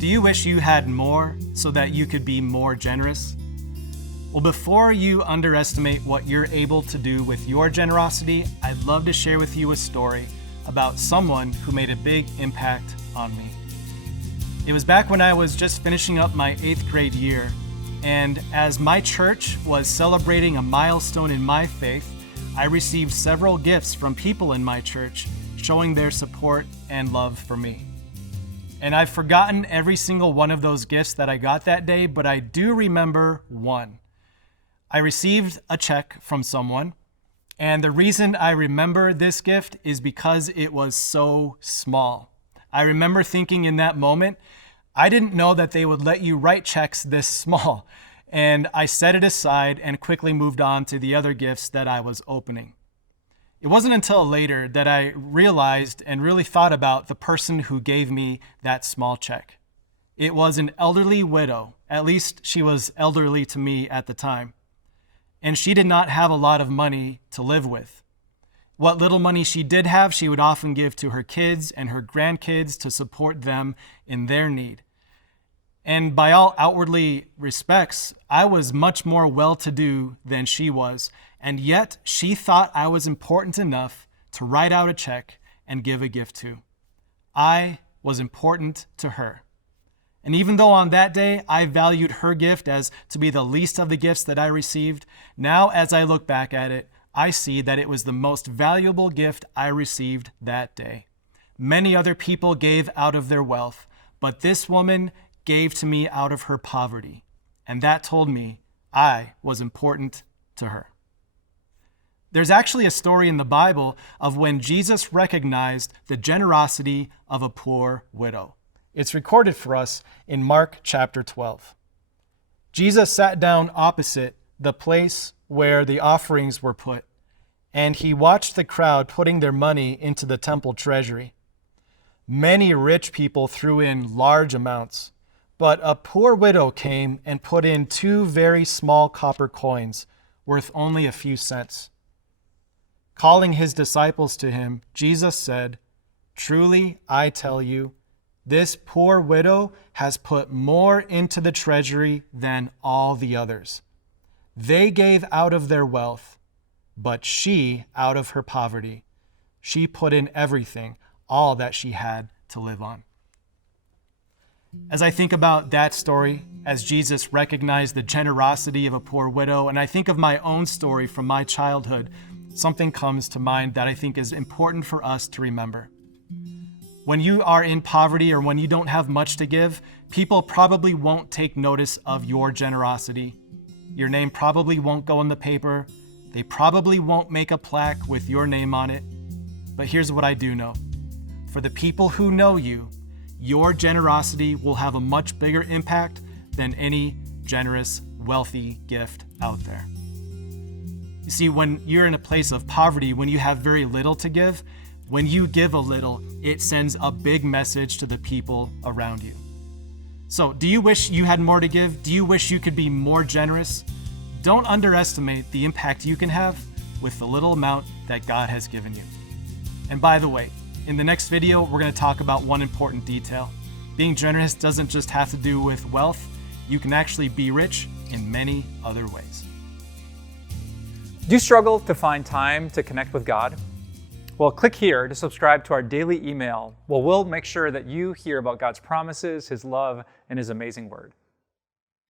Do you wish you had more so that you could be more generous? Well, before you underestimate what you're able to do with your generosity, I'd love to share with you a story about someone who made a big impact on me. It was back when I was just finishing up my 8th grade year, and as my church was celebrating a milestone in my faith, I received several gifts from people in my church showing their support and love for me. And I've forgotten every single one of those gifts that I got that day, but I do remember one. I received a check from someone, and the reason I remember this gift is because it was so small. I remember thinking in that moment, I didn't know that they would let you write checks this small, and I set it aside and quickly moved on to the other gifts that I was opening. It wasn't until later that I realized and really thought about the person who gave me that small check. It was an elderly widow, at least she was elderly to me at the time, and she did not have a lot of money to live with. What little money she did have, she would often give to her kids and her grandkids to support them in their need. And by all outwardly respects, I was much more well-to-do than she was, and yet she thought I was important enough to write out a check and give a gift to. I was important to her. And even though on that day I valued her gift as to be the least of the gifts that I received, now as I look back at it, I see that it was the most valuable gift I received that day. Many other people gave out of their wealth, but this woman gave to me out of her poverty, and that told me I was important to her. There's actually a story in the Bible of when Jesus recognized the generosity of a poor widow. It's recorded for us in Mark chapter 12. Jesus sat down opposite the place where the offerings were put, and he watched the crowd putting their money into the temple treasury. Many rich people threw in large amounts, but a poor widow came and put in 2 very small copper coins worth only a few cents. Calling his disciples to him, Jesus said, "Truly, I tell you, this poor widow has put more into the treasury than all the others. They gave out of their wealth, but she, out of her poverty, she put in everything, all that she had to live on." As I think about that story, as Jesus recognized the generosity of a poor widow, and I think of my own story from my childhood, something comes to mind that I think is important for us to remember. When you are in poverty or when you don't have much to give, people probably won't take notice of your generosity. Your name probably won't go in the paper. They probably won't make a plaque with your name on it. But here's what I do know. For the people who know you, your generosity will have a much bigger impact than any generous, wealthy gift out there. You see, when you're in a place of poverty, when you have very little to give, when you give a little, it sends a big message to the people around you. So, do you wish you had more to give? Do you wish you could be more generous? Don't underestimate the impact you can have with the little amount that God has given you. And by the way, in the next video, we're going to talk about one important detail. Being generous doesn't just have to do with wealth. You can actually be rich in many other ways. Do you struggle to find time to connect with God? Well, click here to subscribe to our daily email. We'll make sure that you hear about God's promises, His love, and His amazing word.